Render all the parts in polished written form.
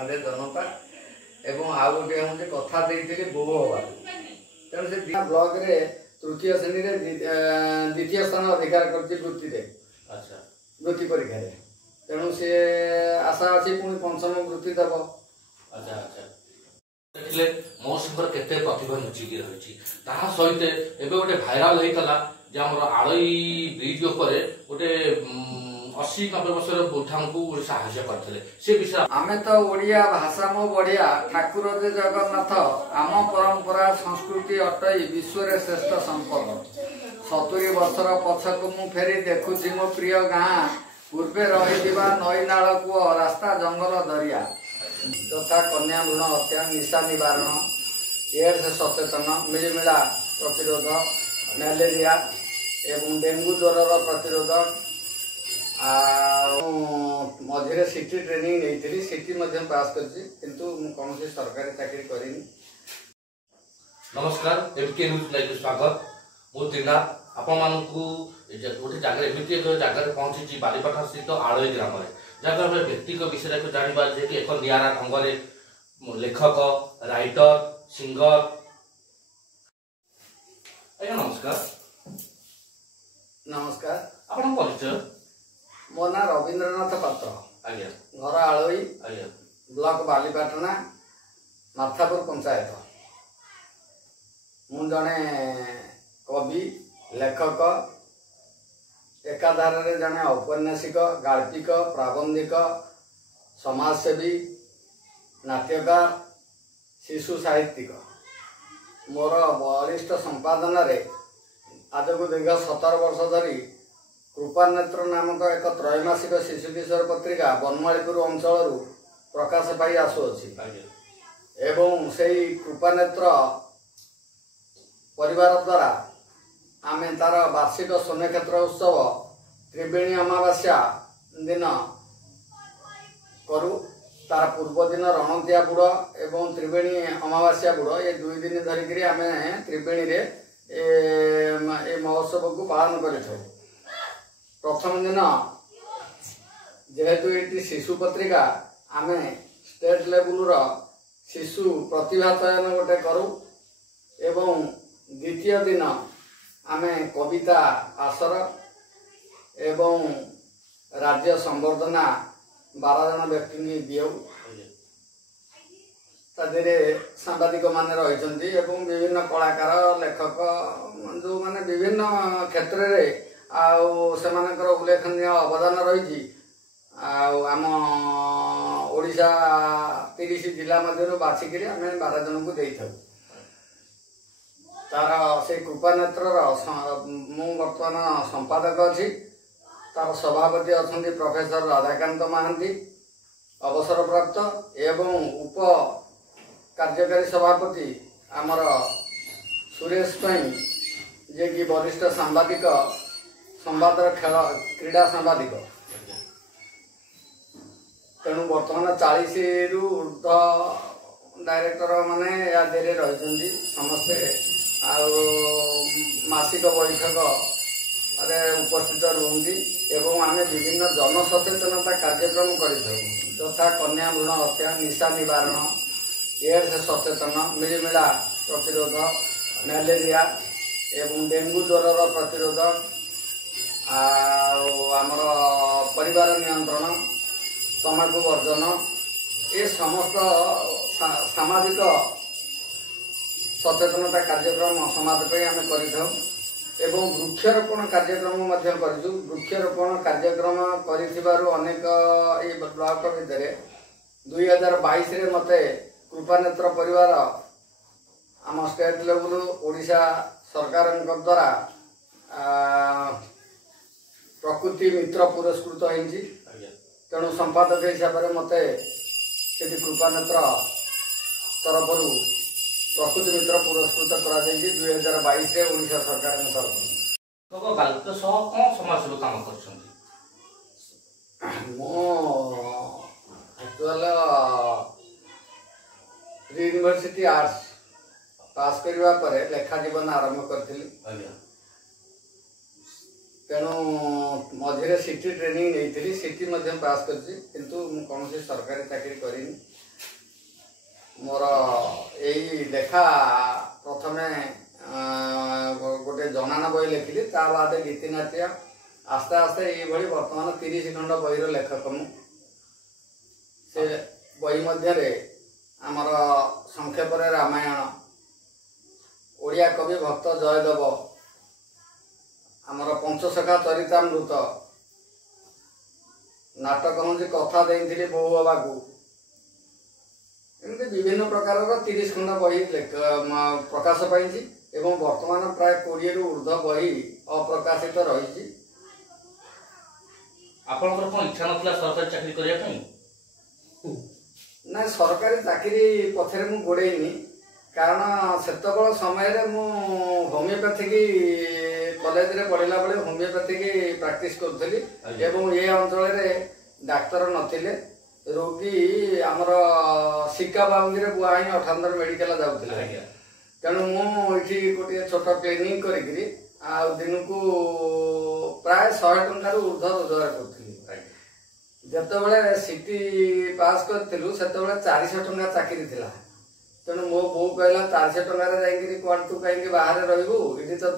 पांडे जनता एवं आउ गोटे हूँ कथा देती बो हवा तेणु से ब्लॉक रे तृतीय श्रेणी द्वितीय स्थान अधिकार कर वृत्ति वृत्ति परीक्षा तेणु सी आशा अच्छी पुणी पंचम वृत्ति दब। अच्छा अच्छा देखिले मो संपर केते प्रतिभा लुचिकी रही सहित एबे गोटे भाइराल होता जे हमर आड़ई ब्रिज ऊपर गोटे 80-90 वर्षर बुढ़ा को साहय करते से विषय आमे तो ओडिया भाषा मो बढ़िया ठाकुर जे जगन्नाथ आम परंपरा संस्कृति अटई विश्व रे श्रेष्ठ संपद 70 वर्षर पछक मु फेरी देखुची मो प्रिय गाँ पूर्वे रही नई नाल कूह रास्ता जंगल दरिया तथा कन्या भ्रूण हत्या निशा निवारण एड्स सचेतन मिलमिला प्रतिरोध मलेरिया एवं डेंगू ज्वर प्रतिरोधक मझे सिटी ट्रेनिंग नहीं सिटी पास कर कौन सरकारी चाकरी करें। नमस्कार एमके न्यूज लाइव स्वागत मो त्रिनाथ आपण गोटे जगह एमती एक जगह पहुंची बालीपाटा स्थित आड़ई ग्राम जगह व्यक्ति विषय को जानवा कि एक निरा ढंग से लेखक राइटर सिंगर। आज्ञा नमस्कार। नमस्कार आपण परिचय मो ना रवींद्रनाथ पात्र आज्ञा घर आड़ई आज्ञा ब्लॉक बालीपाटना माथापुर पंचायत मु जड़े कवि लेखक एकाधार जड़े औपन्यासिक गाल्पिक प्राबंधिक समाजसेवी नाट्यकार शिशु साहित्यिक मोर वरिष्ठ संपादन आज को दीर्घ 17 वर्ष धरी कृपानेत्र नामक एक त्रैमासिक शिशु किशोर पत्रिका बनमालीपुर अंचल प्रकाश पाई आसुअछि एवं से कृपानेत्र परिवार द्वारा आमे तार वार्षिक सोनेक्षेत्र उत्सव त्रिवेणी अमावास्या दिन करू तार पूर्व दिन रणतिया बुड़ एवं त्रिवेणी अमावास्या बुड़ ये 2 दिन धरिक आमे त्रिवेणी रे ए महोत्सव को पालन करिथौ। प्रथम दिन जेहेतु ये शिशु पत्रिका आमे स्टेट लेवल शिशु प्रतिभा चयन गोटे करू एवं द्वितीय दिन आमे कविता आसर एवं राज्य संवर्धना 12 जन व्यक्ति दिउ तादेरे सांबादिक माने रहिसंती एवं विभिन्न कलाकार लेखक जो माने विभिन्न क्षेत्र रे आउ सेमानकर उल्लेखनीय अवदान रही आम ओडिशा 30 जिला मध्य बाछिक आम 12 जन को दे तार से कृपानेत्र मु बर्तमान संपादक अच्छी तार सभापति अच्छा प्रोफेसर राधाकांत महांती अवसर प्राप्त एवं उप कार्यकारी सभापति आमर सुरेश पाई जे कि वरिष्ठ सांबादिक संवाद क्रीड़ा सांबादिक तेणु बर्तमान 40 रु ऊर्ध्व डायरेक्टर माने या देरे रही समस्ते मासिक बैठक अरे उपस्थित रुहति एवं आमे विभिन्न जनसचेतनता कार्यक्रम करिथौ कन्या भ्रूण हत्या निशा निवारण एड्स सचेतन मिलमिला प्रतिरोध मलेरिया एवं डेंगू ज्वर प्रतिरोधक आमर परिवार नियंत्रण तंबाकू वर्जन ये समस्त सामाजिक सचेतनता कार्यक्रम समाज पे आम कर वृक्षरोपण कार्यक्रम वृक्षरोपण कार्यक्रम अनेक ब्लॉक भितर 2022 रे मते कृपानेत्र परिवार आम स्टेट लेवल ओडिशा सरकार द्वारा प्रकृति मित्र पुरस्कृत होती तेणु संपादक हिसाब से मते कृपानेत्र तरफ प्रकृति मित्र पुरस्कृत कर 2022 ओडिशा सरकार तरफ कौन समाज सेवा काम कर यूनिवर्सिटी आर्ट्स पास करने पर लेखा जीवन आरंभ करी तेणु मझे सिटी ट्रेनिंग नहीं सिटी पास कर कौन सरकारी चाकरी करें मोर यही लेखा प्रथमे गोटे जनाना बही लिखिली ता बाद गीतिनाट्य आस्ते आस्ते ये वर्तमान 30 खंड बहीर लेखक मु से बही मध्य आमर संक्षेप रामायण ओडिया कवि भक्त जयदेव आमर पंचसखा चरितामृत नाटक हूँ कथा देती बहु बाबा को एमती विभिन्न प्रकार 30 खंड बही प्रकाश पाई एवं वर्तमान प्राय 20 रु ऊर्ध्व बही अप्रकाशित रही। आपनकर कोन इच्छा नथला सरकारी चाकरी करिया पई ना सरकारी चाकरी पथरे मु गोड़ेनी कारण सेतबेल समय मु होमियोपैथिक कॉलेज रे पढ़ला बेले होमियोपैथिक प्रैक्टिस करथली एवं ये अंचल रे डाक्टर नथिले रोगी आमर सिक्का बाउंडी रे बुआई 98 मेडिकल जाउथिले तेणु मुझे गोटे छोट क्लिनिक करी दिन को प्राय 100 टंका ऊर्ध रोजगार करी जिते सीटी पास करूँ से 400 टंका चाकरी थी तेणु मो बो कहला 400 टंका कौन तू कहीं बाहर रू ये तो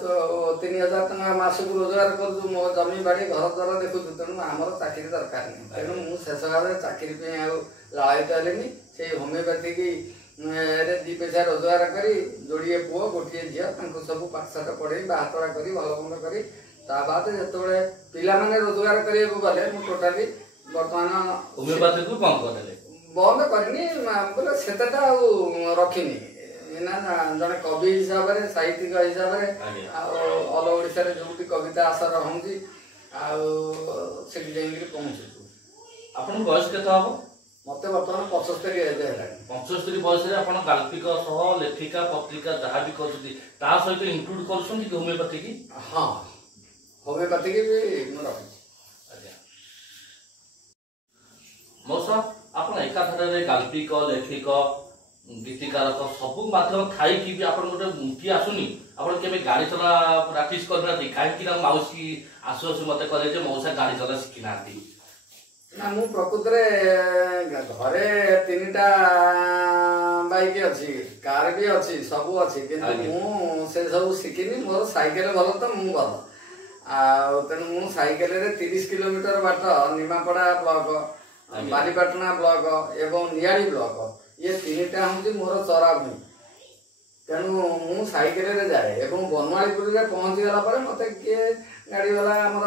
3000 टंका मासक रोजगार कर मो जमी बाड़ी घर द्वार देखु तेणु आमर चाकरी दरकार नहीं तेणु मुझे शेष भाव चाकरी लालित हेली से होमियोपैथिक रे 2 पैसा रोजगार करी जोड़िए पुओ गोटे झील सब पाठशाठ पढ़े बाहतरा कर भल मंद कर बाद जो पिला माने रोजगार करने गले टोटाली बर्तमान होमियोपैथी को बंद करनी बोले से रखिनी ना जड़े कवि हिसाब से साहित्यिक हिसाब से ऑल ओडिशा रे जो कविता आसर हूँ से पहुँचु आपन बयस केते हबो मत बर्तमान 75 एज है 75 बयस रे आपन गाल्पिक सह लेखिका पत्रिका जहाँ भी करछथि ता सहित इंक्लूड करछथि कि होमियोपैथी की हां होमियोपैथी की भी म रखि अच्छा मौसा आपन एकाधारे रे गाल्पिक लेखिक गीतिकार सब माध्यम थाई कि भी आपन गोटे मुक्ति आसुनी आपन केबे गाड़ी चला प्रैक्टिस करना थी काहे कि ना मौसी आसो मते कहले जे मौसा गाड़ी चला सिखि नाथि ना मु प्रकृत रे घरे 3टा बाइक अच्छी कार भी अच्छी सब अच्छी किंतु मु से सब शिखिनी मोर साइकेल भल तो मु भल तेणु मु साइकेल रे 30 किलोमीटर बाट निमापड़ा ब्लॉक बालीपाटना ब्लॉक एवं नियाड़ी ब्लॉक ये 3टा हूँ मोर चरा भूमि तेणु मु साइकेल रे जाए एवं बनवाड़ीपुर रे पहुँची गला पर मते किए गाड़ी वाला आमर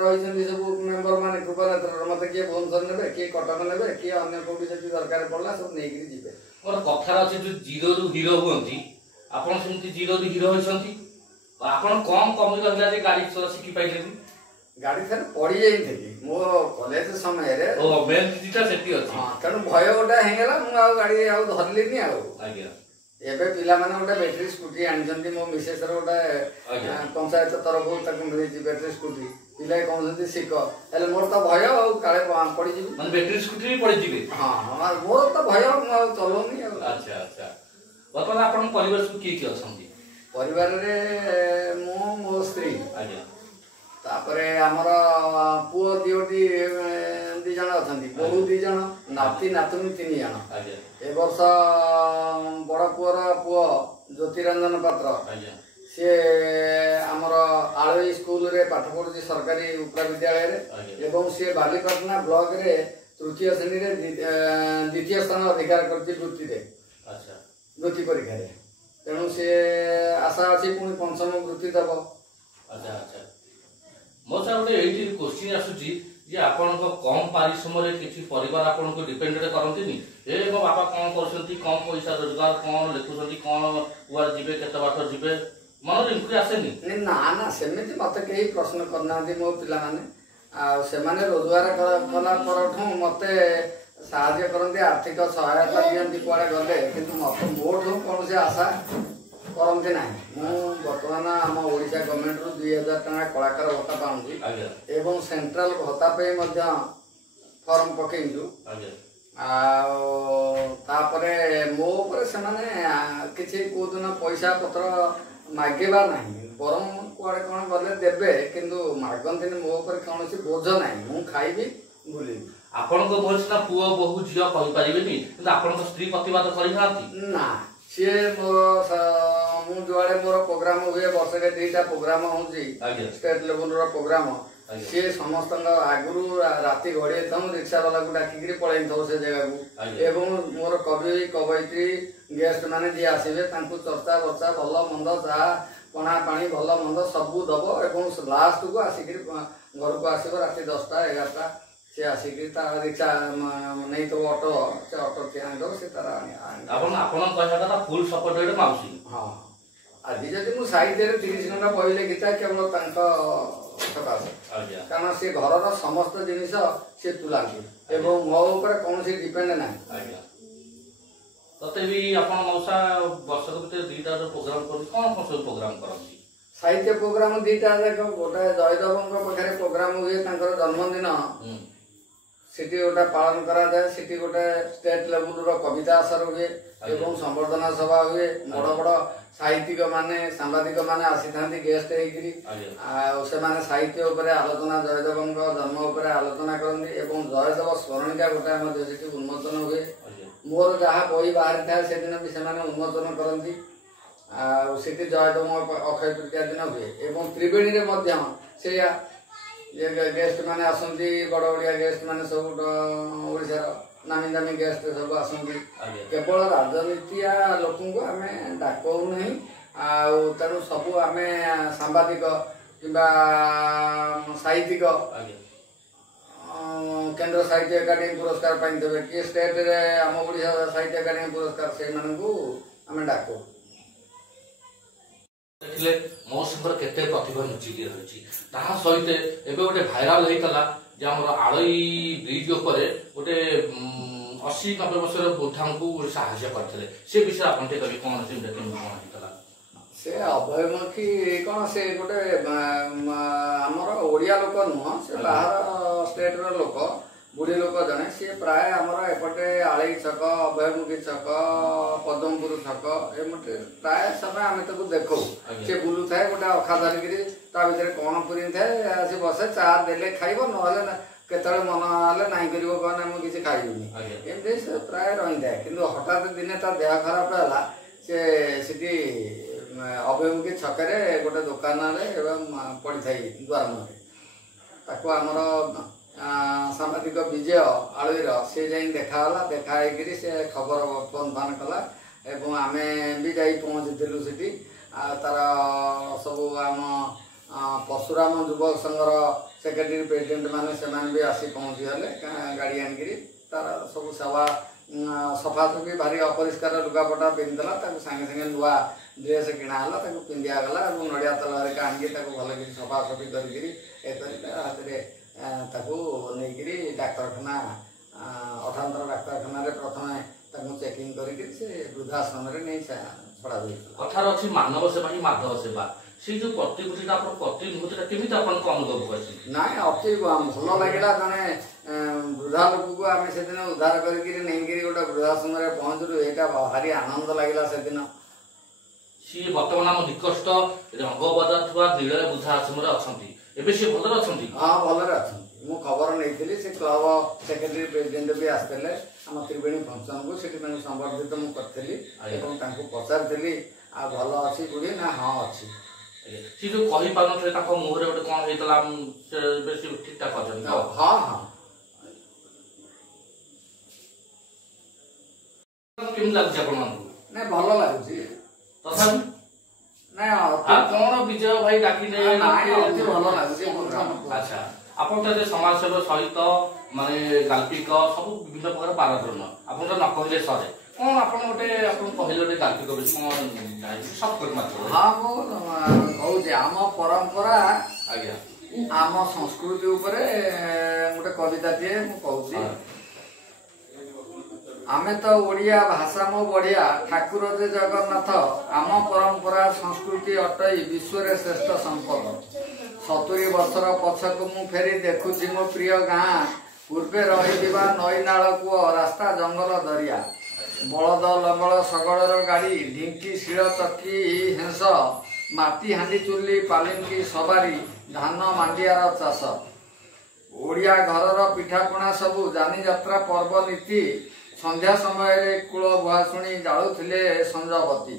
रही सब मेम्बर मान कृपानाथ मत किए भुवनेश्वर ने किए कटक ने किए अन्य कौटी जब दरकार पड़ा सब नहीं जी मोर कथार अच्छे जो जीरो रु हीरो हुंती आपन सेमती जीरो रु हीरो होइछंती आपन कम कमी रहला जे गाड़ी चला सिखि पाइले गाड़ी थर पड़ी जाइथि मो कॉलेज समय रे ओ मेन दिटा सेठी अछि हां तनु भय गोटा हेगला मु आ गाड़ी आ धरलिनी आ आज्ञा एबे पिला माने गोटे बैटरी स्कूटी आनिछंती मो मिसेस रो गोटे पंचायत तरफ तक मिली बैटरी स्कूटी पिला कहउछंती सिक हेले मोर तो भय आ काले पड़ी जिबी माने बैटरी स्कूटी भी पड़ी जिबे हां मोर तो भय मु चलोनी अच्छा अच्छा वर्तमान आपन परिवार सब की अछंती परिवार रे मो स्त्री आज्ञा तापरे हमर पुओ दियोटी 2 जण अछंती बहु 2 जण नाती नातुनी 3 जण आज्ञा ए वर्ष बड़ पुअर पुओ ज्योतिरंजन पात्र सी आमर आलोई स्कूल रे पाठ पढ़ुची सरकारी उपरा विद्यालय रे एवं सी बालीपाटना ब्लॉक रे तृतीय श्रेणी रे द्वितीय स्थान अधिकार करची वृत्ति रे अच्छा वृत्ति परीक्षा रे तेणु सी आशा अछि पुनी पंचम वृत्ति दब अच्छा अच्छा मोसा गोटे एठी क्वेश्चन आसुची जे आपन को कम पारिश्रम रे किछि परिवार आपन को डिपेंडेंट करंतिनी ए मो बापा कोन करसंती कम पैसा रोजगार कोन लेखुसंती कोन उआर जिबे केते बाट जिबे मन रे इनक्री आसेनी ना ना सेमिति मते केही प्रश्न करना दी मो पिला माने आ से माने रोजगार कला परठू मते साहाय्य करंती आर्थिक सहायता दियंती कोडे गले किंतु मते मोठो कोन से आशा करते ना मु बर्तमान आम ओडिशा गवर्नमेंट रु 2000 टका कलाकार भत्ता पाऊँगी एवं सेंट्रल भत्ता पे फॉर्म पकेइलु तापरे मो पर से माने किछि को दिन पैसा पत्र मागेबा नहीं बरम कुआडे कोन गले देबे किंतु मागंतिनी मो पर कोनोसी बोझ नहीं मु खाइबी बुलिबी ଆପଣଙ୍କ ଭଳି ସିନା ପୁଅ ବୋହୂ ଝିଅ କହିପାରିବେନି କିନ୍ତୁ ଆପଣଙ୍କ ସ୍ତ୍ରୀ ପ୍ରତିବାଦ କରିନାହାନ୍ତି? ନା ସିଏ ମୋର ମୁଁ ଯୁଆଡେ ମୋର ପ୍ରୋଗ୍ରାମ ହୁଏ ବର୍ଷକେ 2ଟା ପ୍ରୋଗ୍ରାମ ହଉଛି ଷ୍ଟେଟ ଲେବୁଲର ପ୍ରୋଗ୍ରାମ ସିଏ ସମସ୍ତଙ୍କ ଆଗରୁ ରାତି ଘଡ଼ିଆଇଥାଉ ରିକ୍ସା ବାଲାକୁ ଡାକିକିରି ପଳେଇଥାଉ ସେ ଜାଗାକୁ ଏବଂ ମୋର କବି କବୟିତ୍ରୀ ଗେଷ୍ଟ ମାନେ ଯିଏ ଆସିବେ ତାଙ୍କୁ ଚର୍ଚ୍ଚା ବର୍ଚ୍ଚା ଭଲ ମନ୍ଦ ଯାହା ପଣା ପାଣି ଭଲ ମନ୍ଦ ସବୁ ଦବ ଏବଂ ଲାଷ୍ଟକୁ ଆସିକିରି ଘରକୁ ଆସିବ ରାତି 10ଟା 11ଟା ସେ ଆସିକି ତା ରିକ୍ସା ନେଇଥିବ ଅଟୋ ସେ ଅଟୋ ଠିଆ ଆଣିଦବ ସେ ତାର ଆପଣ କହିବା କଥା ଫୁଲ ସପୋର୍ଟେଡ୍ ମାଉସୀ। ହଁ ଆଜି ଯଦି ମୁଁ ସାହିତ୍ୟରେ 30 ଘଣ୍ଟା ବହି ଲେଖିଥା କେବଳ ତାଙ୍କ ସକାଶେ କାରଣ ସେ ଘରର ସମସ୍ତ ଜିନିଷ ସେ ତୁଲାନ୍ତି ଏବଂ ମୋ ଉପରେ କୌଣସି ଡିପେଣ୍ଡ ନାହିଁ। ତଥାପି ଆପଣ ମଉସା ବର୍ଷକ ଭିତରେ 2ଟା ପ୍ରୋଗ୍ରାମ କରନ୍ତି କଣ କଣ ସବୁ ପ୍ରୋଗ୍ରାମ କରନ୍ତି? ସାହିତ୍ୟ ପ୍ରୋଗ୍ରାମ 2ଟା ଯାକ ଗୋଟେ ଜୟଦେବଙ୍କ ପାଖରେ ପ୍ରୋଗ୍ରାମ ହୁଏ ତାଙ୍କର ଜନ୍ମଦିନ ସେଠି ଗୋଟେ ପାଳନ କରାଯାଏ ସେଠି ଗୋଟେ ଷ୍ଟେଟ ଲେବୁଲର କବିତା ଆସର ହୁଏ ଏବଂ ସମ୍ବର୍ଦ୍ଧନା ସଭା ହୁଏ ବଡ ବଡ ସାହିତ୍ୟିକ ମାନେ ସାମ୍ବାଦିକ ମାନେ ଆସିଥାନ୍ତି ଗେଷ୍ଟ ହେଇକିରି ଆଉ ସେମାନେ ସାହିତ୍ୟ ଉପରେ ଆଲୋଚନା ଜୟଦେବଙ୍କ ଜନ୍ମ ଉପରେ ଆଲୋଚନା କରନ୍ତି ଏବଂ ଜୟଦେବ ସ୍ମରଣିକା ଗୋଟେ ମଧ୍ୟ ସେଠି ଉନ୍ମୋଚନ ହୁଏ ମୋର ଯାହା ବହି ବାହାରିଥାଏ ସେଦିନ ବି ସେମାନେ ଉନ୍ମୋଚନ କରନ୍ତି ଆଉ ସେଠି ଜୟଦେବ ଅକ୍ଷୟ ତୃତୀୟା ଦିନ ହୁଏ ଏବଂ ତ୍ରିବେଣୀରେ ମଧ୍ୟ ସେଇଆ ଗେଷ୍ଟ ମାନେ ଆସନ୍ତି ବଡ ବଡିଆ ଗେଷ୍ଟ ମାନେ ସବୁ ଓଡ଼ିଶାର ନାମୀ ଦାମୀ ଗେଷ୍ଟ ସବୁ ଆସନ୍ତି କେବଳ ରାଜନୀତିଆ ଲୋକଙ୍କୁ ଆମେ ଡାକଉ ନାହିଁ ଆଉ ତେଣୁ ସବୁ ଆମେ ସାମ୍ବାଦିକ କିମ୍ବା ସାହିତ୍ୟିକ କେନ୍ଦ୍ର ସାହିତ୍ୟ ଏକାଡେମୀ ପୁରସ୍କାର ପାଇଥିବେ କିଏ ଷ୍ଟେଟରେ ଆମ ଓଡ଼ିଶା ସାହିତ୍ୟ ଏକାଡେମୀ ପୁରସ୍କାର ସେଇମାନଙ୍କୁ ଆମେ ଡାକୁ। ଦେଖିଲେ ମୌସୁମୀର କେତେ ପ୍ରତିଭା ଲୁଚିକି ରହିଛି ତାହା ସହିତ ଏବେ ଗୋଟେ ଭାଇରାଲ ହେଇଥିଲା ଯେ ଆମର ଆଳଇ ବ୍ରିଜ ଉପରେ ଗୋଟେ 80-90 ବର୍ଷର ବୃଦ୍ଧାଙ୍କୁ ସାହାଯ୍ୟ କରିଥିଲେ ସେ ବିଷୟରେ ଆପଣ ଟିକେ କହିବେ କଣ ସେମିତି କେମିତି କଣ ହେଇଥିଲା? ସେ ଅଭୟମୁଖୀ କଣ ସେ ଗୋଟେ ଆମର ଓଡ଼ିଆ ଲୋକ ନୁହଁ ସେ ବାହାର ଷ୍ଟେଟର ଲୋକ ବୁଢ଼ୀ ଲୋକ ଜଣେ ସିଏ ପ୍ରାୟ ଆମର ଏପଟେ ଆଳେଇ ଛକ ଅଭୟମୁଖୀ ଛକ ପଦ୍ମପୁର ଛକ ଏମିତି ପ୍ରାୟ ସମୟ ଆମେ ତାକୁ ଦେଖୁ ସେ ବୁଲୁଥାଏ ଗୋଟେ ଅଖା ଧରିକିରି ତା ଭିତରେ କଣ ପୁରିଥାଏ ସେ ବସେ ଚା ଦେଲେ ଖାଇବ ନହେଲେ କେତେବେଳେ ମନ ହେଲେ ନାହିଁ କରିବ କହନା ମୁଁ କିଛି ଖାଇବିନି ଏମିତି ସେ ପ୍ରାୟ ରହିଥାଏ କିନ୍ତୁ ହଠାତ୍ ଦିନେ ତା ଦେହ ଖରାପ ହେଲା ସେ ସେଠି ଅଭୟମୁଖୀ ଛକରେ ଗୋଟେ ଦୋକାନରେ ଏବଂ ପଡ଼ିଥାଏ ଦ୍ୱାର ମୁହଁରେ ତାକୁ ଆମର ସାମ୍ବାଦିକ ବିଜୟ ଆଳୁର ସେ ଯାଇ ଦେଖାହେଲା ଦେଖା ହେଇକିରି ସେ ଖବର ଫୋନ କଲା ଏବଂ ଆମେ ବି ଯାଇ ପହଞ୍ଚିଥିଲୁ ସେଠି ଆଉ ତାର ସବୁ ଆମ ପଶୁରାମ ଯୁବକ ସଂଘର ସେକ୍ରେଟାରୀ ପ୍ରେସିଡେଣ୍ଟ ମାନେ ସେମାନେ ବି ଆସି ପହଞ୍ଚିଗଲେ ଗାଡ଼ି ଆଣିକିରି ତାର ସବୁ ସେବା ସଫାସଫି ଭାରି ଅପରିଷ୍କାର ଲୁଗାପଟା ପିନ୍ଧିଥିଲା ତାକୁ ସାଙ୍ଗେ ସାଙ୍ଗେ ନୂଆ ଡ୍ରେସ୍ କିଣା ହେଲା ତାକୁ ପିନ୍ଧିଆଗଲା ଏବଂ ନଡ଼ିଆ ତେଲ ହେରିକା ଆଣିକି ତାକୁ ଭଲକିରି ସଫାସଫି କରିକିରି ଏ କରିଲେ ହାତରେ ତାକୁ ନେଇକିରି ଡାକ୍ତରଖାନା ଅଠାନ୍ତର ଡାକ୍ତରଖାନାରେ ପ୍ରଥମେ ତାକୁ ଚେକିଂ କରିକି ସେ ବୃଦ୍ଧାଶ୍ରମରେ ନେଇ ଛଡ଼ା ଯାଇଥିଲା। କଥାରେ ଅଛି ମାନବ ସେବା ହିଁ ମାଧବ ସେବା ସେ ଯୋଉ ପ୍ରତିମୂର୍ତ୍ତିଟା ଆପଣ ପ୍ରତିମୂର୍ତ୍ତିଟା କେମିତି ଆପଣଙ୍କୁ ଅନୁଭବ କରିଛନ୍ତି? ନାଇଁ ଅତି ଭଲ ଲାଗିଲା ଜଣେ ବୃଦ୍ଧା ଲୋକକୁ ଆମେ ସେଦିନ ଉଦ୍ଧାର କରିକିରି ନେଇକିରି ଗୋଟେ ବୃଦ୍ଧାଶ୍ରମରେ ପହଞ୍ଚିଲୁ ଏଇଟା ଭାରି ଆନନ୍ଦ ଲାଗିଲା ସେଦିନ। ସିଏ ବର୍ତ୍ତମାନ ଆମ ନିକଟ ରଙ୍ଗବଜାର ଥିବା ନୀଳୟ ବୃଦ୍ଧାଶ୍ରମରେ ଅଛନ୍ତି ଏବେ ସେ ଭଲରେ ଅଛନ୍ତି? ହଁ ଭଲରେ ଅଛନ୍ତି ମୁଁ ଖବର ନେଇଥିଲି ସେ କ୍ଲବ ସେକ୍ରେଟାରୀ ପ୍ରେସିଡେଣ୍ଟ ବି ଆସିଥିଲେ ଆମ ତ୍ରିବେଣୀ ଫଙ୍କସନକୁ ସେଠି ତାଙ୍କୁ ସମ୍ବର୍ଦ୍ଧିତ ମୁଁ କରିଥିଲି ଏବଂ ତାଙ୍କୁ ପଚାରିଥିଲି ଆଉ ଭଲ ଅଛି ବୁଢ଼ୀ ନା ହଁ ଅଛି। ସେ ଯୋଉ କହିପାରୁନଥିଲେ ତାଙ୍କ ମୁହଁରେ ଗୋଟେ କଣ ହେଇଥିଲା ବେଶୀ ଠିକ ଠାକ ଅଛନ୍ତି? ହଁ ହଁ କେମିତି ଲାଗୁଛି ଆପଣମାନଙ୍କୁ? ନାଇଁ ଭଲ ଲାଗୁଛି ତଥାପି କଣ ବିଜୟ ଭାଇ ଡାକିଲେ ଭଲ ଲାଗୁଛି। ଆଚ୍ଛା ଆପଣ ତ ସମାଜସେବା ସହିତ ମାନେ ଗାଳ୍ପିକ ସବୁ ବିଭିନ୍ନ ପ୍ରକାର ପାରଦର୍ଶ ଆପଣ ତ ନ କହିଲେ ସରେ କଣ ଆପଣ ଗୋଟେ ଆପଣ କହିଲେ ଗୋଟେ ଗାଳ୍ପିକ କଣ ହଁ ମୁଁ କହୁଛି ଆମ ପରମ୍ପରା ଆଜ୍ଞା ଆମ ସଂସ୍କୃତି ଉପରେ ଗୋଟେ କବିତାଟିଏ ମୁଁ କହୁଛି। ଆମେ ତ ଓଡ଼ିଆ ଭାଷା ମୋ ବଢ଼ିଆ ଠାକୁର ଯେ ଜଗନ୍ନାଥ ଆମ ପରମ୍ପରା ସଂସ୍କୃତି ଅଟଇ ବିଶ୍ୱରେ ଶ୍ରେଷ୍ଠ ସମ୍ପଦ 70 ବର୍ଷର ପଛକୁ ମୁଁ ଫେରି ଦେଖୁଛି ମୋ ପ୍ରିୟ ଗାଁ ପୂର୍ବେ ରହିଥିବା ନଈ ନାଳ କୂଅ ରାସ୍ତା ଜଙ୍ଗଲ ଦରିଆ ବଳଦ ଲଙ୍ଗଳ ଶଗଡ଼ର ଗାଡ଼ି ଢିଙ୍କି ଶିଳ ଚକି ହେଁସ ମାଟି ହାଣ୍ଡି ଚୁଲି ପାଲିଙ୍କି ସବାରି ଧାନ ମାଣ୍ଡିଆର ଚାଷ ओडिया घरर पिठापणा सबु जानी यात्रा पर्व नीति संध्या समय कूल भुआशुणी जालुथिले संजवती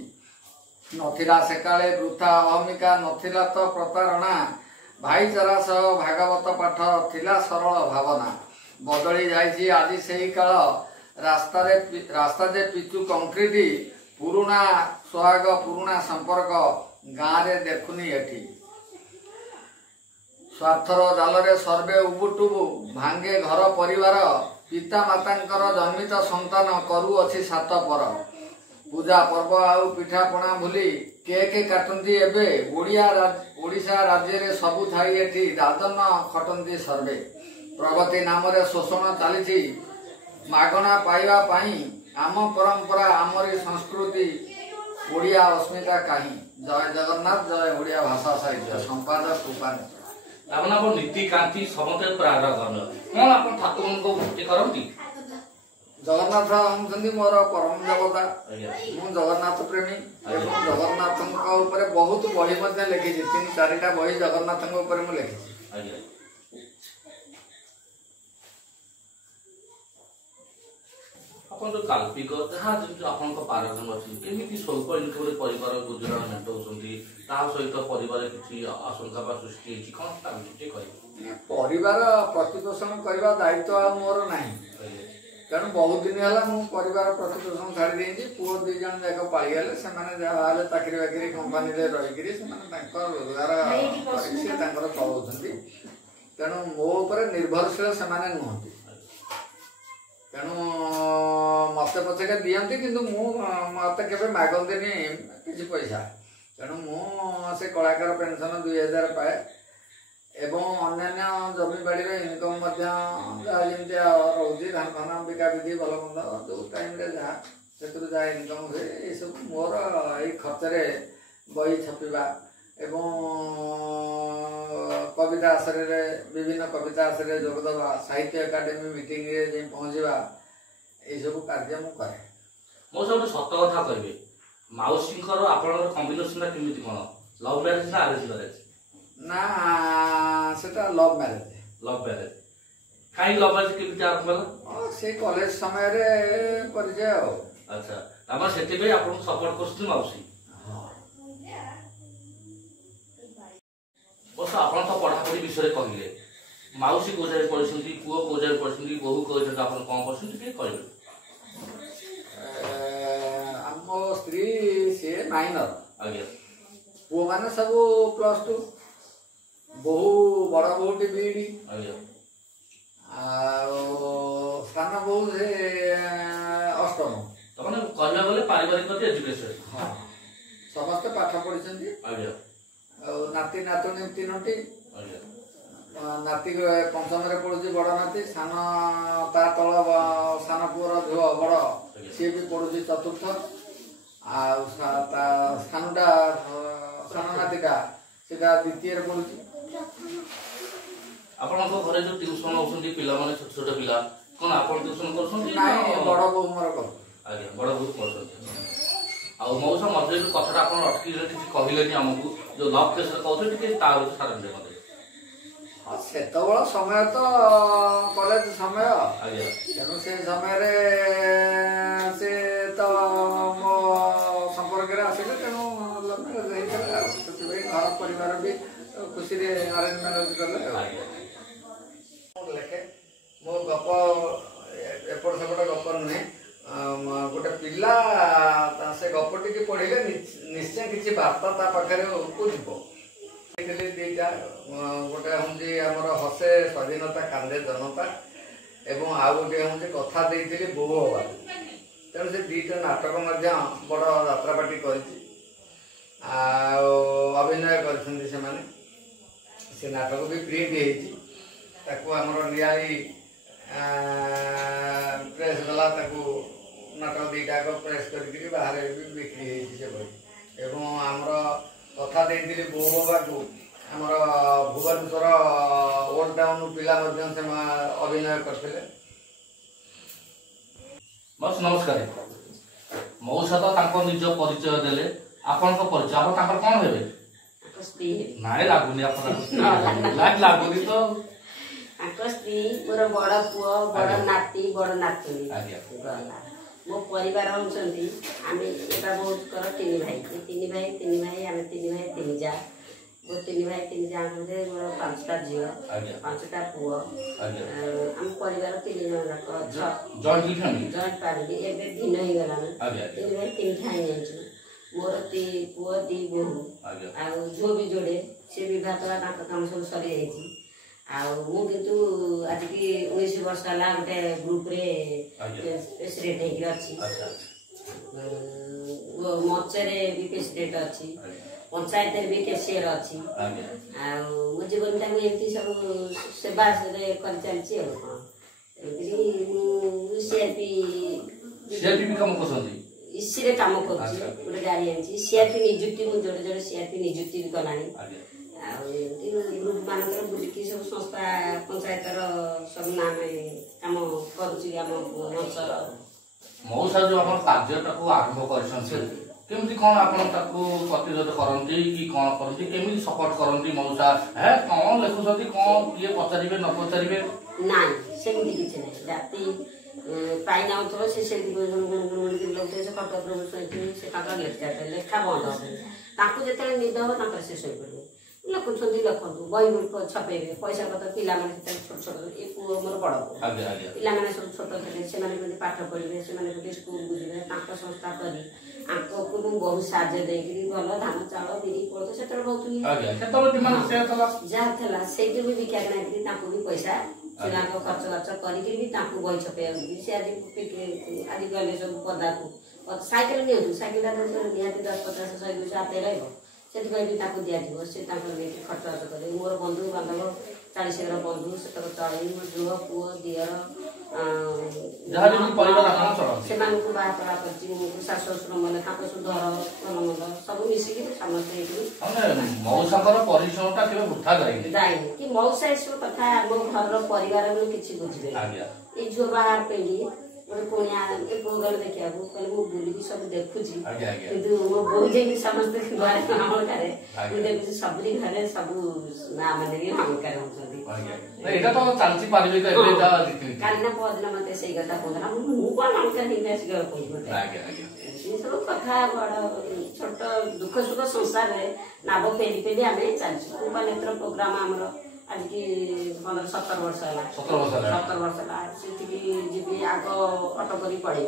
नथिला सेकाले वृथा अहमिका नथिला तो प्रतारणा भाईचारा सह भागवत पाठ थिला सरल भावना बदली जाइछि आज सेही काल रास्ता जे पिचु कंक्रीट पुरुणा सोहाग पुरुणा संपर्क गाँव रे देखुनी एठी स्वार्थर जालरे सर्वे उबुटुबु भांगे घर परिवार पिता मातांकर जन्मित संतान करू अछि सात पर पूजा पर्व आउ पिठापणा भूली केक काटती एबे ओडिशा राज्य रे सबु थाई एठी दादन खटंती सर्वे प्रगति नाम रे शोषण चली मागणा पाइबा पाई आम परंपरा आमरी संस्कृति ओडिया अस्मिता कहीं जय जगन्नाथ जय ओडिया भाषा साहित्य संपादक उपाधि आपन आपन नीति कांति समते प्रारंभ करन कोन आपन ठाकुर को भक्ति करंती जगन्नाथ हम मोर परम देवता मु जगन्नाथ प्रेमी एवं जगन्नाथ ऊपर बहुत बही लिखी 3-4टा बही जगन्नाथ ऊपर मु लिखी अपन जो काल्पिक जहाँ जमी आपण पारगम अच्छी केमी स्वल्प इनकम परिवार गुजराण मेटाऊँगी सहित परिवार किसी आशंका सृष्टि परिवार प्रतिपोषण करने दायित्व मोर ना तेणु बहुत दिन है मु परिवार प्रतिपोषण छाड़ी देती पुओ 2 जन जाक पागले से चाकरी बाकरी कंपानी रही रोजगार चलाऊँ तेणु मो निर्भरशील से नुहति तेणु मत पचके दियंती किंतु मु मत केबे मागंतीनी किछि पैसा तेणु मु से कलाकार पेंशन 2000 पाए एवं अन्य जमी बाड़ी इनकम जमी रोचे धान फान बिका बिकी भल मंद जो टाइम जहाँ से इनकम हुए ये सब मोर ये खर्च बही छापा एवं कविता आश्रय विभिन्न कविता आश्रय जोगदवा साहित्य एकाडेमी मीटिंग रे पहुँचवा ये सब कार्य मुझे मो सब सत कथा कहे मौसी कम्बिनेसन केमी कौन लव मैरेज ना अरेंज मैरेज ना सेटा लव मैरेज कहीं लव मैरेज केमी आरंभ कला से कॉलेज समय रे परिचय अच्छा आम से आपन सपोर्ट कर मौसी बस आपन तो पढ़ापढ़ी विषय कहले मौसी को जाय पढ़छंती पुओ को जाय पढ़छंती बहु को जाय आपन कोन पढ़छंती के कहले हमो स्त्री से माइनर आज्ञा पुओ माने सब +2 बहु बड़ बहुटी बीडी आज्ञा आ साना बहु से अष्टम तमने कहला बोले पारिवारिक एजुकेशन हां समस्त पाठ पढ़छंती आज्ञा नाती नातुणी 3टी नाती पंचम पढ़ुची बड़ नाती सान ता तल सान पुअर झुଅ बड़ सी भी पढ़ुची 4th सानुटा सान नातीटा सेटा 2य पढ़ुची आपन घरे जो ट्यूशन होउछंती पिला माने छोट छोट पिला कोन आपन ट्यूशन करछंती नाही बड़ बहु मोर कर आज्ञा बड़ बहु करछंती आ मौसा मधे जो कथटा आपन अटकी किछि कहिलेनी हमकु जो लव केस कहते टिके ता सारन दे मते से समय तो कॉलेज समय आज्ञा तेणु से समय से तो मो संपर्क आसिले तेणु घर परिवार भी खुशी अरेंज मैरेज कले लेखे मो गप एपट सेपट गप नुहे गोटे पिला से गपटी की पढ़े निश्चय किसी वार्ता ता पाखे जीव 2टा गोटे हूँ आमर हसे स्वाधीनता कांदे जनता एवं आउ गोटे हूँ कथा देती बो हवा तेणु से 2टा नाटक बड़ यात्रापाटी कर अभिनय कर नाटक भी प्रिंट होमर नियाली प्रेस गला नाटक 2टाक प्रेस कर बाहर भी बिक्री से बही एवं आमर कथा देती बो बाबा को आमर भुवनेश्वर ओल्ड टाउन पिला से अभिनय करते बस नमस्कार मौसा तो निज परिचय देले आपन परिचय आप कौन हेबे नाई लागुनी आप लागुनी तो स्त्री मोर बड़ पुओ बड़ नाती बड़ नातुणी आज्ञा गला मो परिवार होउछंती आमे एटा बहुत कर तीन भाई आमे तीन भाई तीन जा वो तीन भाई तीन जा रे मोर पांचटा झियो आज्ञा पांचटा पुओ आज्ञा हम परिवार तीन जन रख जॉइंट फैमिली जॉइंट फैमिली एबे भिन्न ही गला आज्ञा तीन भाई तीन ठाई जाइछु मोर ती पुओ दी बोहू आज्ञा आ जो भी जोड़े से भी भातला तांका काम सब सरी जाइछि आ मु किंतु आज की 19 वर्ष हला गोटे ग्रुप रे प्रेसिडेंट हेकि अछि अच्छा वो मचरे भी प्रेसिडेंट अछि पंचायत रे भी कैशियर अछि आज्ञा आ मो जीवन टाइम एमती सब सेवा रे कर चलछि और कोन एबी मु सीआरपी भी काम करछंती इसी काम करछि गोटे गाड़ी आनिछि सीआरपी नियुक्ति मु जोड़े जोड़े सीआरपी नियुक्ति भी कलानी आज्ञा ग्रुप मानकर बुलिकी सब संस्था पंचायत सब नाम काम करुछि आम मंचर मौसा जो आपण कार्यटा को आरंभ करछन केमती कोन आपण ताकू प्रतिरोध करंती कि कोन करंती केमती सपोर्ट करंती मौसा है कोन लेखुछंती कोन किए पचारिबे न पचारिबे नाही सेमती किछ नाही जाति पाइना उठो से लोग से कटक से काका लेखा बंद हो ताकू जेते निद हो ताकर से सोई पड़े लखुछंती लखंतु बही छपेबे पैसा पत्र पिला माने छोट छोट ए पुओ मोर बड़ आज्ञा आज्ञा पिला माने सब छोट थे से माने भी पाठ पढ़िबे से माने भी स्कूल बुझिबे ताका संस्था करी आको को बहुत साहाଯ୍य देकरी भलो धान चावल बिरी कोळतो सेतर बहुत ही आज्ञा केतलो डिमांड से तला जा थला सेइटु भी बिका नाकरी ताको भी पैसा सिना को खर्च खर्च करी भी ताको बही छपे से आदि गले सब पदा को साइकिल नहीं होतु साइकिल दा निहाती 10-50 100 200 आते रहबो सेति भी ताको दिया दिबो से ताको ले खर्च खर्च करे मोर बंधु बांधव 40 घर बंधु सेतक चळे मोर जुवा पुओ दियर जहाँ भी परिवार आपण चलती से मान को बात करा करछि मो सास ससुर मन ताको सुधर मन मन सब मिसी के समझते कि हमने मौसाकर परिश्रमटा केबे वृथा जाइनी जाइनी कि मौसा सब कथा मो घर रो परिवार में किछि बुझिबे आज्ञा ए जो बाहर पेली मोर कोनिया ए प्रोग्राम देखिया को कहले मो बुली की सब देखुछि आज्ञा आज्ञा किंतु मो बोल जे भी समस्त घरे हमर घरे मु देखि सबरी घरे सब ना माने कि हम करे होछथि आज्ञा नहीं एटा तो चालची पारिबे तो एबे जा दिति कालिना पदना मते सेई कथा कोदना मु कोन हम करे इंग्लिश गयो कोइ आज्ञा आज्ञा ये सब कथा बड़ छोट दुख सुख संसार रे नाब पेली पेली आमे चालछु कुपा नेत्र प्रोग्राम हमर आज की 17 वर्ष हला 17 वर्ष हला सेति की जीबी आगो ऑटो करी पड़ी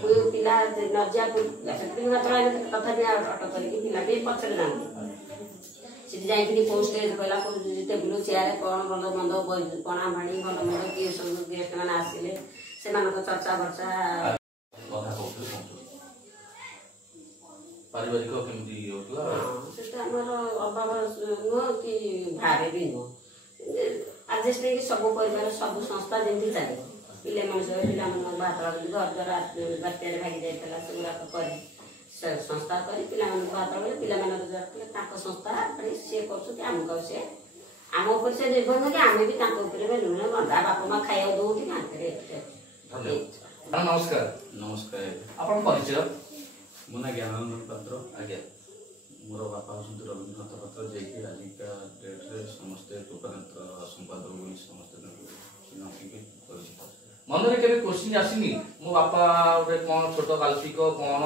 कोई पिला नजिया को सेति मात्र कथा भी ऑटो करी पिला भी पछले ना सेति जाई कि पोस्टेज कहला को टेबल चेयर कोन बंद बंद पणा भाणी भल मंद की सब गेस्ट मान आसिले से मान को चर्चा वर्चा कथा कहते पारिवारिक केमती होतला सेटा हमर अभाव नो कि भारे भी नो एडजस्ट नहीं सब परिवार सब संस्था जेमती चले पिले मनुष्य पिला मन बात घर घर बात्यारे भागी जाइतला सेगुरा करी संस्था करी पिला मन बात पिला मन ताको संस्था करी से करछु कि हम कहू से आम ऊपर से निर्भर नहीं आमे भी ताको ऊपर लुण बंधा बापा माँ खाइया दो कि ना करे धन्यवाद नमस्कार नमस्कार आपण परिचय मो ना ज्ञानानंद पात्र आज्ञा मोर बापा हूँ रवीन्द्रनाथ पात्र जी आजिका डेट्रे समस्ते गोपानेत्र संपादक बोली समस्ते मनरे केबे क्वेश्चन आसीनी मो बापा रे कोन छोट गाल्पिक कोन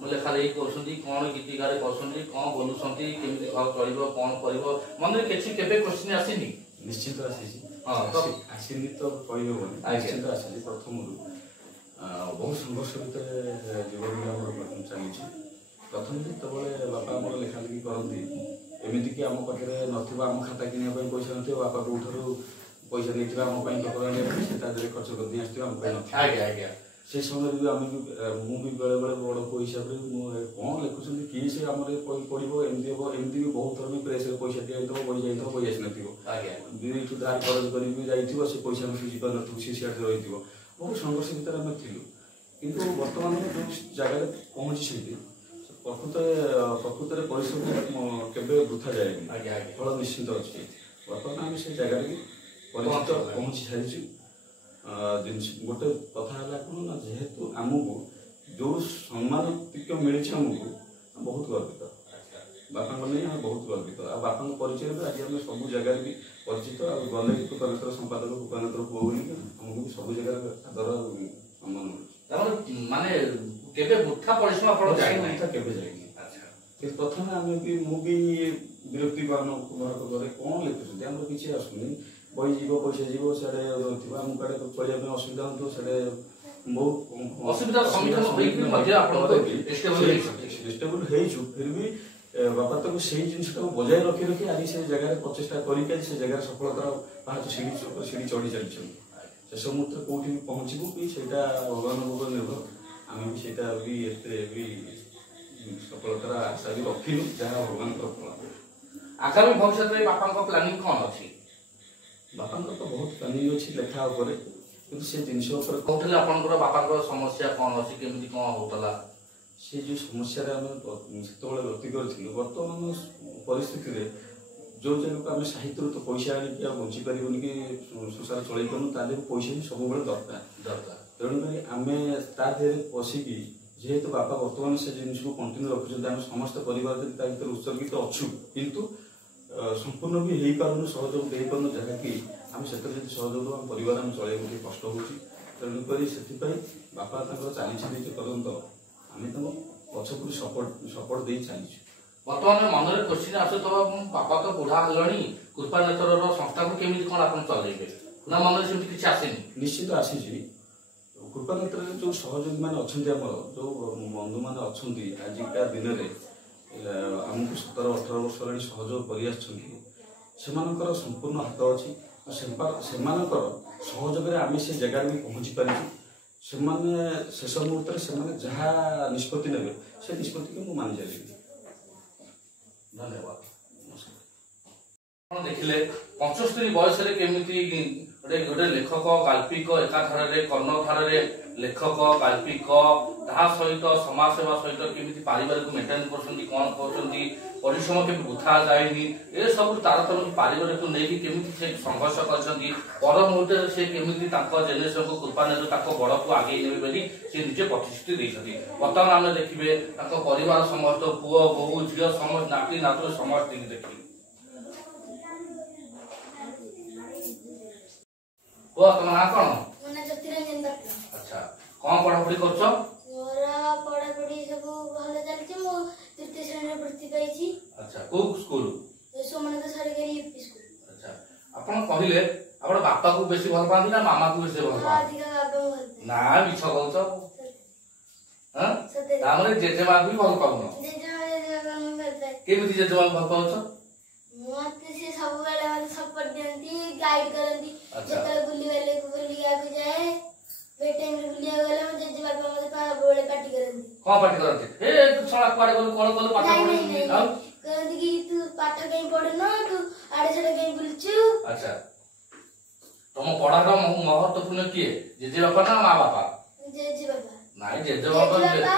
मो लेखा लेई करसंती कोन गीतिकार करसंती कोन बोलुसंती केमिति घर चलिबो कोन करबो मनरे केछि केबे क्वेश्चन आसीनी निश्चित आसी हां तो आसीनी तो कहबो निश्चित आसी प्रथम बहुत संघर्ष भितर जीवन चली प्रथम जिते बापा मोर लेखा लिखि करती एमती कि आम पाखे नथिबा आम खाता किनिया पैसा नथिबा बापा कोठरू पैसा नहीं आम से खर्च कर आज्ञा आज्ञा से समय भी आम भी बेले बेले बड़ पुओ हिसाब से कौन लिखुं किए से आम पढ़ो एमती हम एमती भी बहुत थर भी प्रेस पैसा दिखाई बही जाइए बही आसी नू धार खरच कर से पैसा सुझी पार नी सियाड़े रही बहुत संघर्ष भितर आम थी कि बर्तमान जो जगह पहुँची प्रकृत परिश्रम केवे वृथा जाए फल निश्चित अच्छी बर्तमान आम से जगह पहुँची सारी गोटे कथा है कौन ना जेहेतु आमको जो सम्मान मिली आमको बहुत गर्वित बापा नहीं बहुत गर्वित आ बापा परिचय भी आज आम सब जगह भी ପରିଚିତ ଆଉ ଗଲେ କୃପାନେତ୍ର ସମ୍ପାଦକ କୃପାନେତ୍ର ପୁଅ ବୋଲିକି ଆମକୁ ବି ସବୁ ଜାଗାରେ ଆଦର ସମ୍ମାନ ମିଳୁଛି। ମାନେ କେବେ ବୃଥା ପରିଶ୍ରମ ଆପଣ ଯାଇନାହିଁ? କେବେ ଯାଇନି। ପ୍ରଥମେ ଆମେ ବି ମୁଁ ବି ବିରକ୍ତି ବାହାର କରେ କଣ ଲେଖୁଛନ୍ତି ଆମର କିଛି ଆସୁନି, ବହି ଯିବ ପଇସା ଯିବ ସିଆଡେ ଥିବ ଆମକୁ କାଡେ ପଢିବା ପାଇଁ ଅସୁବିଧା ହଉଥିବ ସିଆଡେ ବହୁତ ଅସୁବିଧାର ସମ୍ମୁଖୀନ ହେଇକି ମଧ୍ୟ ଆପଣ ଷ୍ଟେବୁଲ ହେଇଛୁ ଫିର ବି ବାପା ତାକୁ ସେଇ ଜିନିଷଟାକୁ ବଜାୟ ରଖି ରଖି ଆଜି ସେ ଜାଗାରେ ପ୍ରଚେଷ୍ଟା କରିକି ଆଜି ସେ ଜାଗାରେ ସଫଳତାର ପାହାଚ ସିଢି ଚଢି ଚାଲିଛନ୍ତି। ଶେଷ ମୁହୂର୍ତ୍ତରେ କୋଉଠି ବି ପହଞ୍ଚିବୁ କି ସେଇଟା ଭଗବାନଙ୍କ ଉପରେ ନିର୍ଭର। ଆମେ ବି ସେଇଟା ବି ଏତେ ବି ସଫଳତାର ଆଶା ବି ରଖିଲୁ, ଯାହା ଭଗବାନଙ୍କର ଫଳ। ଆଗାମୀ ଭବିଷ୍ୟତରେ ବାପାଙ୍କ ପ୍ଲାନିଂ କଣ ଅଛି? ବାପାଙ୍କର ତ ବହୁତ ପ୍ଲାନିଂ ଅଛି ଲେଖା ଉପରେ, କିନ୍ତୁ ସେ ଜିନିଷ ଉପରେ କହୁଥିଲେ ଆପଣଙ୍କର ବାପାଙ୍କର ସମସ୍ୟା କଣ ଅଛି, କେମିତି କଣ ହଉଥିଲା? ସେ ଯୋଉ ସମସ୍ୟାରେ ଆମେ ସେତେବେଳେ ଗତି କରିଥିଲୁ, ବର୍ତ୍ତମାନ ପରିସ୍ଥିତିରେ ଯୋଉ ଜାଗାକୁ ଆମେ ସାହିତ୍ୟରୁ ତ ପଇସା ଆଣିକି ଆଉ ବଞ୍ଚି ପାରିବୁନି କି ସଂସାର ଚଳେଇ ପାରୁନୁ, ତା ଦେହରେ ପଇସା ବି ସବୁବେଳେ ଦରକାର। ତେଣୁକରି ଆମେ ତା ଦେହରେ ପଶିକି ଯେହେତୁ ବାପା ବର୍ତ୍ତମାନ ସେ ଜିନିଷକୁ କଣ୍ଟିନ୍ୟୁ ରଖୁଛନ୍ତି, ଆମେ ସମସ୍ତ ପରିବାର ଯଦି ତା ଭିତରେ ଉତ୍ସର୍ଗିତ ଅଛୁ, କିନ୍ତୁ ସମ୍ପୂର୍ଣ୍ଣ ବି ହେଇପାରୁନୁ, ସହଯୋଗ ଦେଇପାରୁନୁ, ଯାହାକି ଆମେ ସେଥିରେ ଯଦି ସହଯୋଗ ଆମ ପରିବାର ଆମେ ଚଳେଇବାକୁ ଟିକେ କଷ୍ଟ ହଉଛି। ତେଣୁକରି ସେଥିପାଇଁ ବାପା ତାଙ୍କର ଚାଲିଛନ୍ତି ଯେ ପର୍ଯ୍ୟନ୍ତ ଆମେ ତାଙ୍କୁ ପଛକୁ ସପୋର୍ଟ ଦେଇ ଚାଲିଛୁ। ବର୍ତ୍ତମାନ ମନରେ କୋଶ୍ଚିନ୍ ଆସୁଥିବ, ବାପା ତ ବୁଢା ହେଲେଣି, କୃପାନେତ୍ରର ସଂସ୍ଥାକୁ କେମିତି କଣ ଆପଣ ଚଲେଇବେ? ନା ମନରେ ସେମିତି କିଛି ଆସିନି? ନିଶ୍ଚିତ ଆସିଛି। କୃପାନେତ୍ରରେ ଯୋଉ ସହଯୋଗୀ ମାନେ ଅଛନ୍ତି, ଆମର ଯୋଉ ବନ୍ଧୁ ମାନେ ଅଛନ୍ତି ଆଜିକା ଦିନରେ ଆମକୁ 17-18 ବର୍ଷ ହେଲାଣି ସହଯୋଗ କରି ଆସିଛନ୍ତି, ସେମାନଙ୍କର ସମ୍ପୂର୍ଣ୍ଣ ହାତ ଅଛି। ସେମାନଙ୍କର ସହଯୋଗରେ ଆମେ ସେ ଜାଗାରେ ବି ପହଞ୍ଚି ପାରିଛୁ। ସେମାନେ ଶେଷ ମୁହୂର୍ତ୍ତରେ ସେମାନେ ଯାହା ନିଷ୍ପତ୍ତି ନେବେ ସେ ନିଷ୍ପତ୍ତିକୁ ମୁଁ ମାନି ଚାଲିବି। ଧନ୍ୟବାଦ। ଆପଣ ଦେଖିଲେ 75 ବୟସରେ କେମିତି ଗୋଟେ ଲେଖକ ଗାଳ୍ପିକ ଏକାଧାରରେ କର୍ଣ୍ଣଧାରରେ ଲେଖକ ଗାଳ୍ପିକ ତାହା ସହିତ ସମାଜ ସେବା ସହିତ କେମିତି ପାରିବାରିକ ମେଣ୍ଟେନ କରୁଛନ୍ତି, କଣ କରୁଛନ୍ତି, ପରିଶ୍ରମ କେମିତି ବୃଥା ଯାଏନି, ଏସବୁ ତାରତମ୍ୟ ପାରିବାରିକ ନେଇକି କେମିତି ସେ ସଂଘର୍ଷ କରିଛନ୍ତି, ପର ମୁହୂର୍ତ୍ତରେ ସେ କେମିତି ତାଙ୍କ ଜେନେରେସନକୁ କୃପାନେତ୍ର ତାଙ୍କ ବଡକୁ ଆଗେଇ ନେବେ ବୋଲି ସେ ନିଜେ ପ୍ରତିଶ୍ରୁତି ଦେଇଛନ୍ତି। ବର୍ତ୍ତମାନ ଆମେ ଦେଖିବେ ତାଙ୍କ ପରିବାର ସମସ୍ତ ପୁଅ ବୋହୂ ଝିଅ ସମସ୍ତ ନାତି ନାତୁଣୀ ସମସ୍ତଙ୍କୁ ଦେଖିବେ। ପୁଅ ତମ ନାଁ କଣ? ଆଚ୍ଛା, କଣ ପଢାପଢି କରୁଛ? ମୋର ପଢାପଢି ସବୁ ଭଲ ଚାଲିଛି। ମୁଁ 3ୟ ଶ୍ରେଣୀରେ ବୃତ୍ତି ପାଇଛି। ଆଚ୍ଛା, କୋଉ ସ୍କୁଲ? ସୋମନାଥ ସରକାରୀ ୟୁପି ସ୍କୁଲ। ଆଚ୍ଛା, ଆପଣ କହିଲେ ଆପଣ ବାପାକୁ ବେଶୀ ଭଲ ପାଆନ୍ତି ନା ମାମାକୁ ବେଶୀ ଭଲ ପାଆନ୍ତି? ଅଧିକ ବାପାକୁ ଭଲ ପାଏ। ନା ମିଛ କହୁଛ। ସତରେ। ତାମାନେ ଜେଜେମାକୁ ବି ଭଲ ପାଉନ? ଜେଜେବାପାଙ୍କୁ ଭଲ ପାଏ। କେମିତି ଜେଜେମାକୁ ଭଲ ପାଉଛ? ମତେ ସେ ସବୁବେଳେ ମତେ ସପୋର୍ଟ ଦିଅନ୍ତି, ଗାଇଡ କରନ୍ତି। ଯେତେବେଳେ ବୁଲିବାକୁ ଯାଏ, ବେ ଟାଇମରେ ବୁଲିବାକୁ ଗଲେ ମୋ ଜେଜେବାପା ମତେ ସବୁବେଳେ ପାଟି କରନ୍ତି। କଣ ପାଟି କରନ୍ତି? ଏ ଛଳା କୁଆଡେ ଗଲୁ, କଣ କଲୁ, ପାଠ ପଢିନି? ଆଉ କହନ୍ତି କି ତୁ ପାଠ କାଇଁ ପଢୁନ, ତୁ ଆଡେ ସାଡେ କାଇଁ ବୁଲୁଛୁ। ଆଚ୍ଛା, ତମ ପଢାର ମହତ୍ୱପୂର୍ଣ୍ଣ କିଏ, ଜେଜେବାପା ନା ମା ବାପା? ଜେଜେବାପା। ନାଇଁ ଜେଜେବାପା।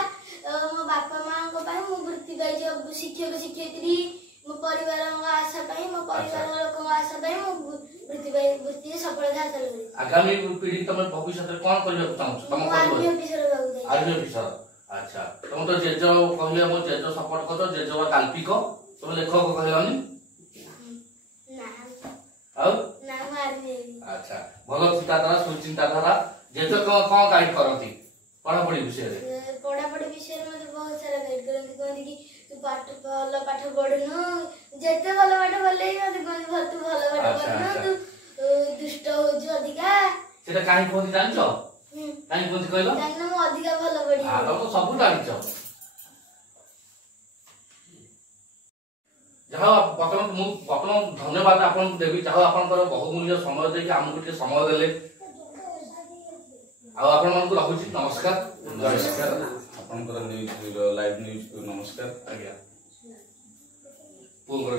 ମୋ ବାପା ମାଙ୍କ ପାଇଁ ମୁଁ ବୃତ୍ତି ପାଇଛି, ଶିକ୍ଷକ ଶିକ୍ଷୟିତ୍ରୀ। ମୋ ପରିବାରଙ୍କ ଆଶା ପାଇଁ, ମୋ ପରିବାର ଲୋକଙ୍କ ଆଶା ପାଇଁ ମୁଁ ବୃତ୍ତିରେ ସଫଳତା ହାସଲ କରିଛି। ଆଗାମୀ ପିଢି ତମେ ଭବିଷ୍ୟତରେ କଣ କରିବାକୁ ଚାହୁଁଛ? ତମ ଆର୍ମି ଅଫିସର ହେବାକୁ ଚାହୁଁଛି। Army officer. ଆଚ୍ଛା, ତମେ ତ ଜେଜ କହିଲେ ମୋ ଜେଜ ସପୋର୍ଟ କରୁଛ, ଜେଜ ଗାଳ୍ପିକ, ତମେ ଲେଖକ କହିଲନି? ଆଉ ଆଚ୍ଛା, ଭଲ ଚିନ୍ତାଧାରା, ସୁଚିନ୍ତାଧାରା। ଜେଜ କଣ ଗାଇଡ କରନ୍ତି ପଢାପଢି ବିଷୟରେ? ପଢାପଢି ବିଷୟରେ ମତେ ବହୁତ ସାରା ଗାଇଡ କରନ୍ତି। କୁହନ୍ତି କି ତୁ ଭଲ ପାଠ ପଢୁନୁ, ଯେତେ ଭଲ ପାଠ ପଢିଲେ ବି ମତେ କୁହନ୍ତି ତୁ ଭଲ ପାଠ ପଢୁନୁ, ତୁ ଦୁଷ୍ଟ ହଉଛୁ ଅଧିକା। ସେଟା କାହିଁକି କୁହନ୍ତି ଜାଣିଛ? କାହିଁକି କୁହନ୍ତି କହିଲ? କାହିଁକି ନା ମୁଁ ଅଧିକା ଭଲ ପଢି। ତମେ ତ ସବୁ ଜାଣିଛ। ଯାହା ବର୍ତ୍ତମାନ ଧନ୍ୟବାଦ ଆପଣଙ୍କୁ ଦେବି, ଯାହା ଆପଣଙ୍କର ବହୁମୂଲ୍ୟ ସମୟ ଦେଇକି ଆମକୁ ଟିକେ ସମୟ ଦେଲେ। ଆଉ ଆପଣ ମାନଙ୍କୁ ରହୁଛି, ନମସ୍କାର। ନମସ୍କାର, ଆପଣଙ୍କର ନ୍ୟୁଜ ଲାଇଭ ନ୍ୟୁଜକୁ ନମସ୍କାର। ଆଜ୍ଞା, ପୁଅଙ୍କର